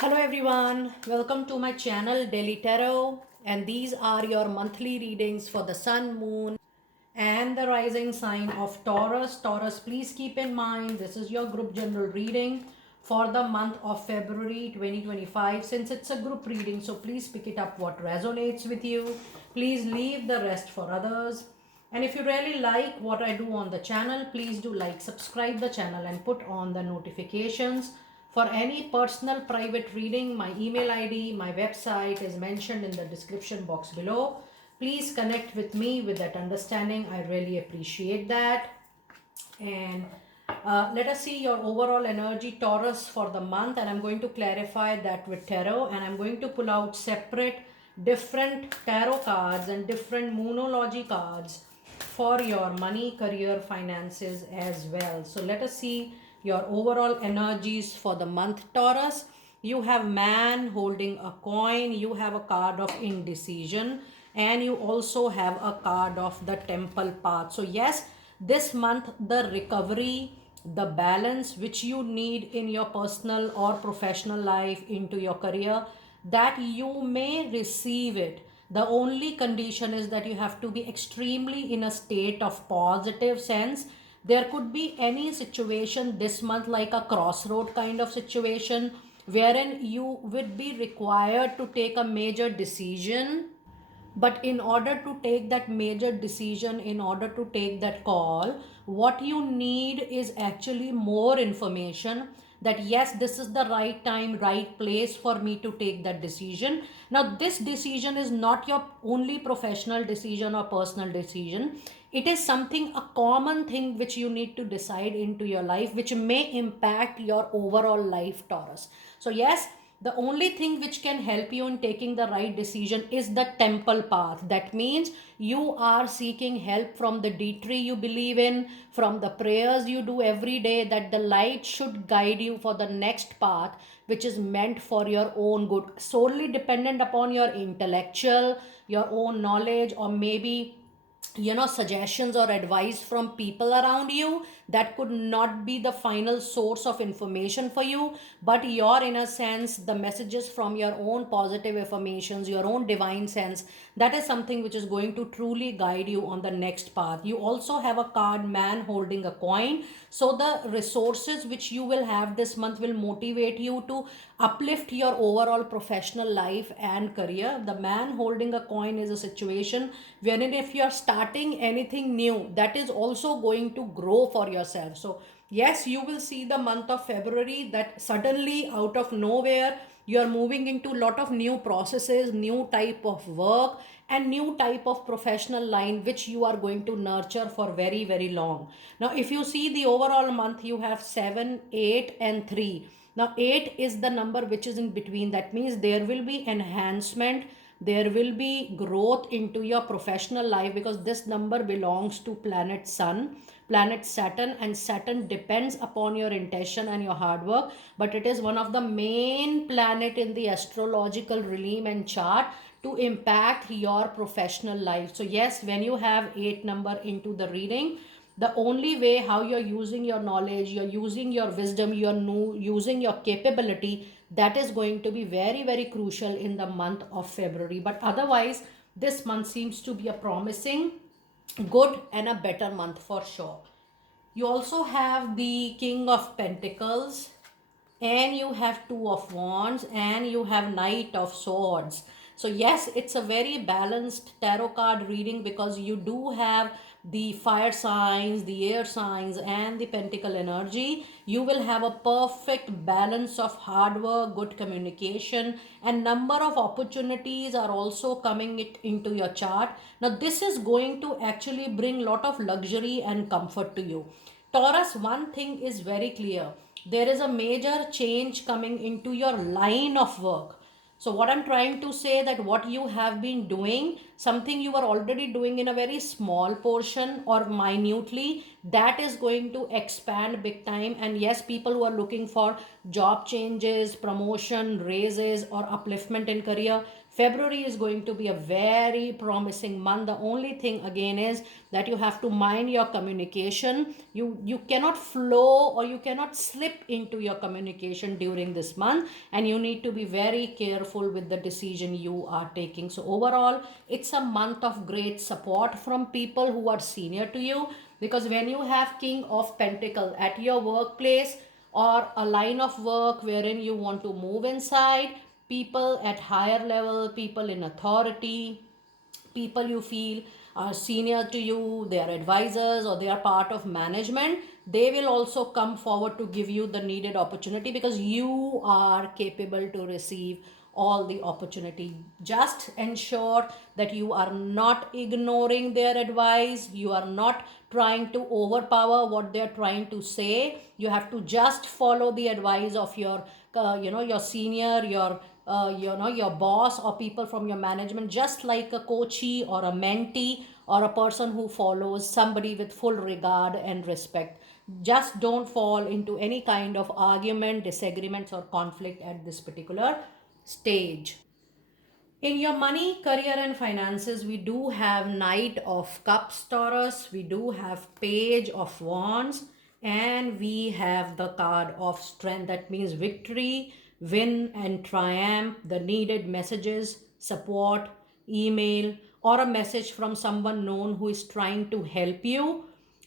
Hello everyone, welcome to my channel Daily Tarot, and these are your monthly readings for the Sun, Moon and the rising sign of Taurus. Taurus, please keep in mind this is your group general reading for the month of February 2025. Since it's a group reading, so please pick it up what resonates with you. Please leave the rest for others. And if you really like what I do on the channel, please do like, subscribe the channel and put on the notifications. For any personal private reading, my email ID, my website is mentioned in the description box below. Please connect with me with that understanding. I really appreciate that. And let us see your overall energy, Taurus, for the month. And I'm going to clarify that with tarot. And I'm going to pull out separate different tarot cards and different moonology cards for your money, career, finances as well. So let us see your overall energies for the month, Taurus. You have man holding a coin, you have a card of indecision, and you also have a card of the temple path. So yes, this month the recovery, the balance which you need in your personal or professional life, into your career, that you may receive it. The only condition is that you have to be extremely in a state of positive sense. There could be any situation this month, like a crossroad kind of situation, wherein you would be required to take a major decision. But in order to take that major decision, in order to take that call, what you need is actually more information, that yes, this is the right time, right place for me to take that decision. Now this decision is not your only professional decision or personal decision. It is something, a common thing which you need to decide into your life, which may impact your overall life, Taurus. So yes, the only thing which can help you in taking the right decision is the temple path. That means you are seeking help from the deity you believe in, from the prayers you do every day, that the light should guide you for the next path which is meant for your own good, solely dependent upon your intellectual, your own knowledge, or maybe suggestions or advice from people around you. That could not be the final source of information for you, but your, in a sense, the messages from your own positive affirmations, your own divine sense, that is something which is going to truly guide you on the next path. You also have a card, man holding a coin. So the resources which you will have this month will motivate you to uplift your overall professional life and career. The man holding a coin is a situation wherein if you are starting anything new, that is also going to grow for yourself. So yes, you will see the month of February that suddenly out of nowhere you are moving into a lot of new processes, new type of work, and new type of professional line which you are going to nurture for very very long. Now if you see the overall month, you have 7, 8 and 3. Now 8 is the number which is in between. That means there will be enhancement, there will be growth into your professional life, because this number belongs to planet Sun, planet Saturn, and Saturn depends upon your intention and your hard work, but it is one of the main planet in the astrological realm and chart to impact your professional life. So yes, when you have 8 number into the reading, the only way how you're using your knowledge, you're using your wisdom, you're using your capability, that is going to be very very crucial in the month of February. But otherwise, this month seems to be a promising, good and a better month for sure. You also have the King of Pentacles, and you have Two of Wands, and you have Knight of Swords. So yes, it's a very balanced tarot card reading, because you do have the fire signs, the air signs, and the pentacle energy. You will have a perfect balance of hard work, good communication, and number of opportunities are also coming it into your chart. Now this is going to actually bring lot of luxury and comfort to you, Taurus. One thing is very clear, there is a major change coming into your line of work. So what I'm trying to say, that what you have been doing, something you were already doing in a very small portion or minutely, that is going to expand big time. And yes, people who are looking for job changes, promotion, raises, or upliftment in career, February is going to be a very promising month. The only thing again is that you have to mind your communication. You cannot flow, or you cannot slip into your communication during this month, and you need to be very careful with the decision you are taking. So overall, it's a month of great support from people who are senior to you, because when you have King of Pentacle at your workplace, or a line of work wherein you want to move inside, people at higher level, people in authority, people you feel are senior to you, they are advisors or they are part of management, they will also come forward to give you the needed opportunity, because you are capable to receive all the opportunity. Just ensure that you are not ignoring their advice, you are not trying to overpower what they are trying to say. You have to just follow the advice of your your senior, your boss, or people from your management, just like a coachee or a mentee, or a person who follows somebody with full regard and respect. Just don't fall into any kind of argument, disagreements, or conflict at this particular stage. In your money, career, and finances, we do have Knight of Cups, Taurus. We do have Page of Wands. And we have the card of Strength. That means victory, win, and triumph. The needed messages, support, email, or a message from someone known who is trying to help you.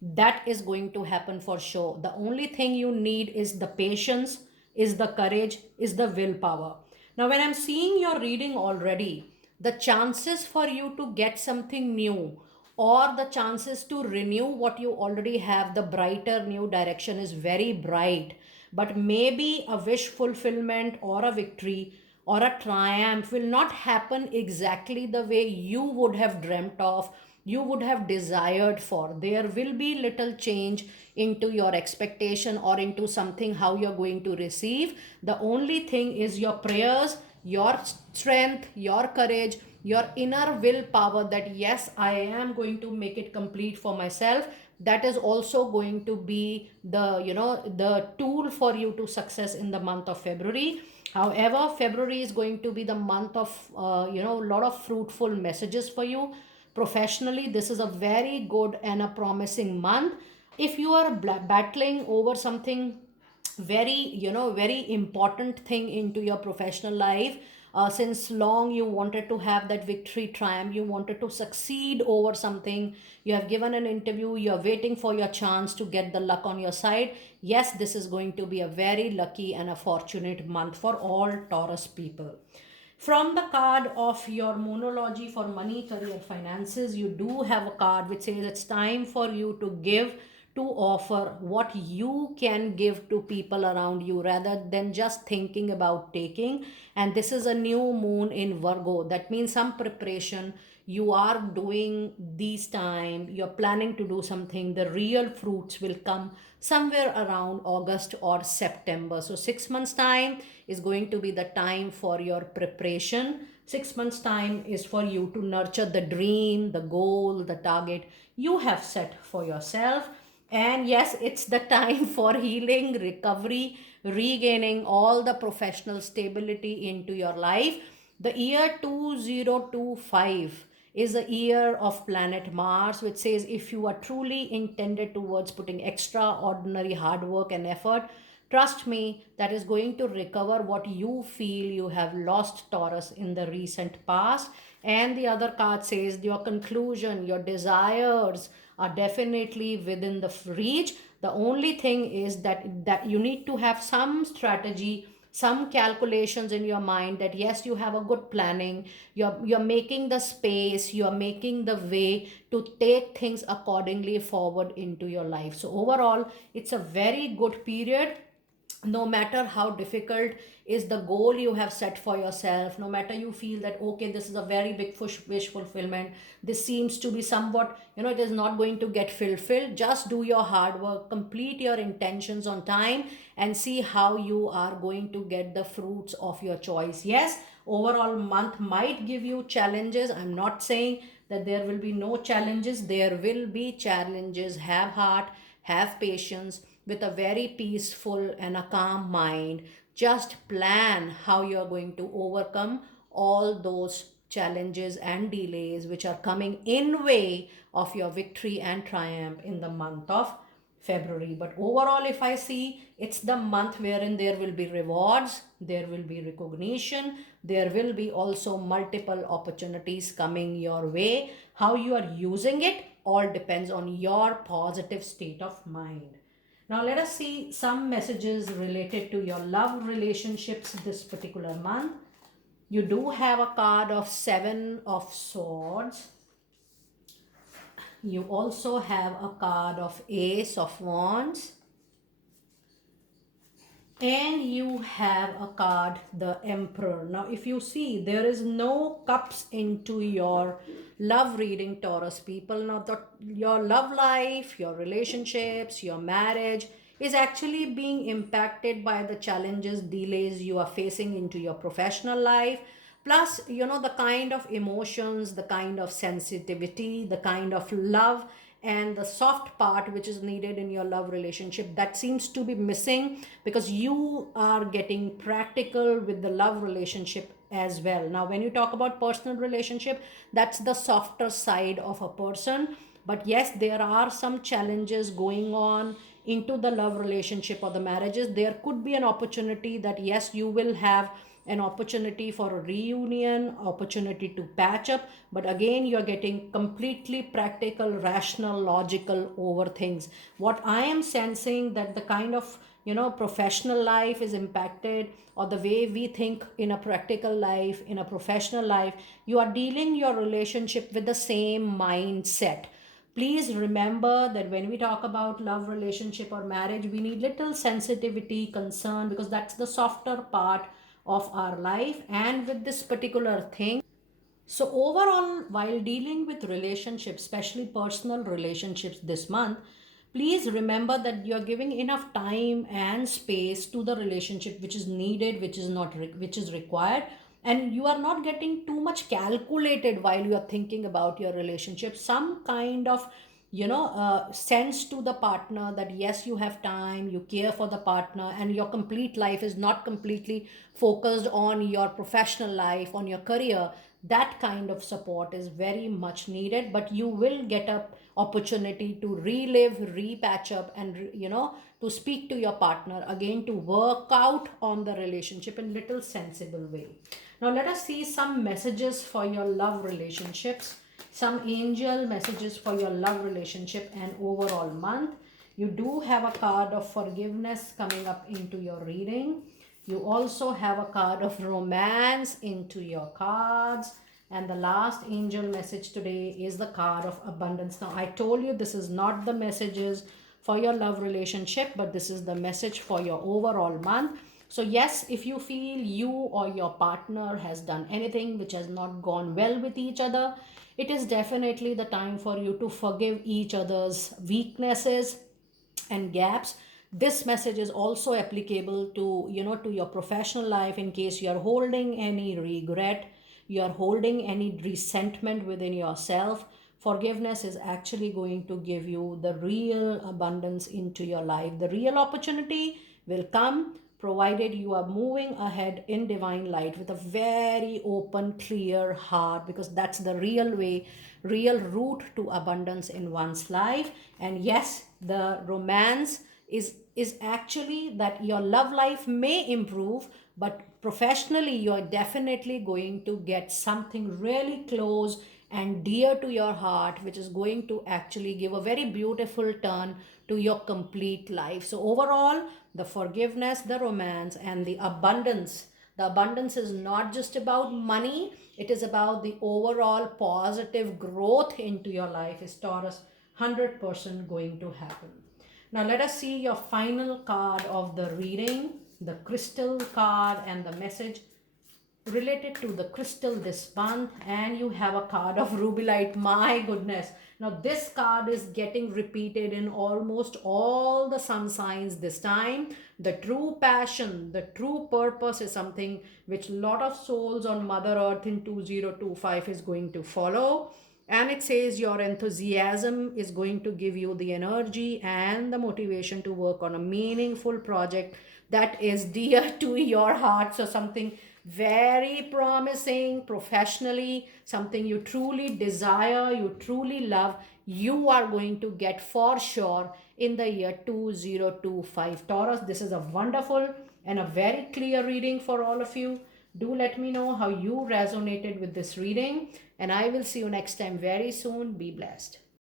That is going to happen for sure. The only thing you need is the patience, is the courage, is the willpower. Now, when I'm seeing your reading already, the chances for you to get something new, or the chances to renew what you already have, the brighter new direction is very bright. But maybe a wish fulfillment, or a victory, or a triumph will not happen exactly the way you would have dreamt of, you would have desired for. There will be little change into your expectation, or into something how you're going to receive. The only thing is your prayers, your strength, your courage, your inner willpower, that yes, I am going to make it complete for myself. That is also going to be the tool for you to success in the month of February. However, February is going to be the month of a lot of fruitful messages for you. Professionally, this is a very good and a promising month. If you are battling over something very very important thing into your professional life, since long you wanted to have that victory, triumph, you wanted to succeed over something, you have given an interview, you are waiting for your chance to get the luck on your side, yes, this is going to be a very lucky and a fortunate month for all Taurus people. From the card of your monology for money, career, finances, you do have a card which says it's time for you to give, to offer what you can give to people around you, rather than just thinking about taking. And this is a new moon in Virgo. That means some preparation you are doing this time, you're planning to do something. The real fruits will come somewhere around August or September. So 6 months time is going to be the time for your preparation. 6 months time is for you to nurture the dream, the goal, the target you have set for yourself. And yes, it's the time for healing, recovery, regaining all the professional stability into your life. The year 2025 is a year of planet Mars, which says if you are truly intended towards putting extraordinary hard work and effort, trust me, that is going to recover what you feel you have lost, Taurus, in the recent past. And the other card says your conclusion, your desires are definitely within the reach. The only thing is that you need to have some strategy, some calculations in your mind, that yes, you have a good planning, you're making the space, you're making the way to take things accordingly forward into your life. So overall, it's a very good period. No matter how difficult is the goal you have set for yourself, no matter you feel that okay, this is a very big wish fulfillment, this seems to be somewhat, it is not going to get fulfilled, just do your hard work, complete your intentions on time, and see how you are going to get the fruits of your choice. Yes, overall month might give you challenges. I'm not saying that there will be no challenges. There will be challenges. Have heart, have patience, with a very peaceful and a calm mind. Just plan how you are going to overcome all those challenges and delays which are coming in way of your victory and triumph in the month of February. But overall, if I see, it's the month wherein there will be rewards, there will be recognition, there will be also multiple opportunities coming your way. How you are using it all depends on your positive state of mind. Now, let us see some messages related to your love relationships this particular month. You do have a card of Seven of Swords. You also have a card of Ace of Wands. And you have a card, the Emperor. Now, if you see, there is no cups into your love reading, Taurus people. Now, your love life, your relationships, your marriage is actually being impacted by the challenges, delays you are facing into your professional life. Plus, the kind of emotions, the kind of sensitivity, the kind of love and the soft part which is needed in your love relationship, that seems to be missing, because you are getting practical with the love relationship as well. Now, when you talk about personal relationship, that's the softer side of a person. But yes, there are some challenges going on into the love relationship or the marriages. There could be an opportunity that yes, you will have an opportunity for a reunion, opportunity to patch up, but again you're getting completely practical, rational, logical over things. What I am sensing, that the kind of professional life is impacted, or the way we think in a practical life, in a professional life, you are dealing your relationship with the same mindset. Please remember that when we talk about love relationship or marriage, we need little sensitivity, concern, because that's the softer part of our life. And with this particular thing, so overall, while dealing with relationships, especially personal relationships this month, please remember that you're giving enough time and space to the relationship which is needed, which is not which is required, and you are not getting too much calculated while you are thinking about your relationship. Some kind of sense to the partner that yes, you have time, you care for the partner, and your complete life is not completely focused on your professional life, on your career. That kind of support is very much needed, but you will get a opportunity to relive, repatch up, and to speak to your partner again, to work out on the relationship in little sensible way. Now let us see some messages for your love relationships, some angel messages for your love relationship and overall month. You do have a card of forgiveness coming up into your reading. You also have a card of romance into your cards. And the last angel message today is the card of abundance. Now, I told you this is not the messages for your love relationship, but this is the message for your overall month. So yes, if you feel you or your partner has done anything which has not gone well with each other, it is definitely the time for you to forgive each other's weaknesses and gaps. This message is also applicable to to your professional life. In case you are holding any regret, you are holding any resentment within yourself, forgiveness is actually going to give you the real abundance into your life. The real opportunity will come, provided you are moving ahead in divine light with a very open, clear heart, because that's the real way, real route to abundance in one's life. And yes, the romance is actually that your love life may improve, but professionally you are definitely going to get something really close and dear to your heart, which is going to actually give a very beautiful turn to your complete life. So overall, the forgiveness, the romance, and the abundance. The abundance is not just about money, it is about the overall positive growth into your life, is Taurus 100% going to happen. Now let us see your final card of the reading, the crystal card, and the message related to the crystal this month. And you have a card of rubylite. My goodness, now this card is getting repeated in almost all the sun signs this time. The true passion, the true purpose is something which lot of souls on mother earth in 2025 is going to follow. And it says your enthusiasm is going to give you the energy and the motivation to work on a meaningful project that is dear to your heart. So, something very promising professionally, something you truly desire, you truly love, you are going to get for sure in the year 2025. Taurus, this is a wonderful and a very clear reading for all of you. Do let me know how you resonated with this reading, and I will see you next time very soon. Be blessed.